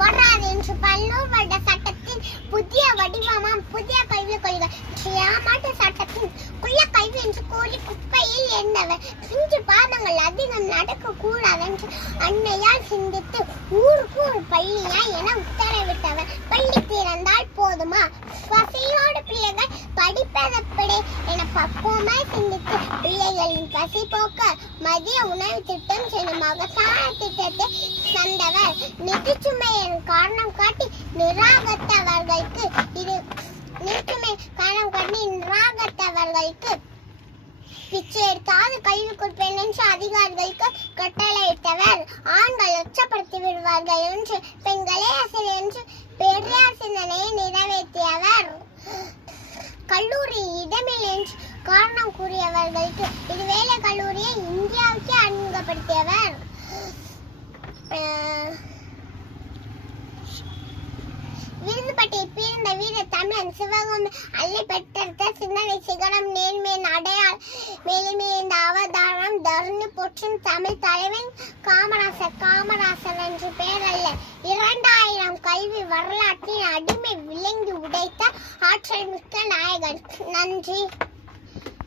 வராது என்று பல்லூர் வருட சட்டத்தின் புதிய வடிவமாம் புதிய கல்விக் கொள்கை ஏமாற்று சட்டத்தின் குள்ள கல்வி என்று கூறி குப்பையில் எறிந்தவர். பிஞ்சு பாதங்கள் அதிகம் நடக்க கூடாது என்று அன்னையால் சிந்தித்து ஊருக்கு ஒரு பள்ளியா என உத்தரவிட்டவர். பள்ளி திறந்தால் போதுமா, பசியோடு பிள்ளைகள் படிப்பதப்படி என பக்குவமாய் சிந்தித்து பிள்ளைகளின் பசி போக்க மதிய உணவு திட்டம் செய்யும் மகத்தான திட்டத்தை தந்தவர். நிதிச்சுமையின் காரணம் காட்டி நிராகரித்தவர்களுக்கு பிச்சை எடுத்தாவது கல்வி கொடுப்பேன் என்று அதிகாரிகளுக்கு கட்டளையிட்டவர். ஆண்கள் உச்சப்படுத்தி விடுவார்கள் என்று பெண்களே அசல் என்று பெரியார் சிந்தனையை நிறைவேற்றியவர். கல்லூரி இடமில்லை என்று காரணம் கூறியவர்களுக்கு இதுவேளை கல்லூரியை இந்தியாவுக்கே அறிமுகப்படுத்தியவர். விருதுப்பட்டியில் பிறந்த வீர தமிழன் சிவகாமி அள்ளி பெற்றெடுத்த சிந்தனை சிகரம் நேர்மையின் அடையாள் மேலுமே இந்த அவதாரம் தருணி போற்றும் தமிழ் தலைவன் காமராசர் என்று பெயர் அல்ல, 2000 கல்வி வரலாற்றின் அடிமை விலங்கி உடைத்த ஆற்றல் மிக்க நாயகன். நன்றி.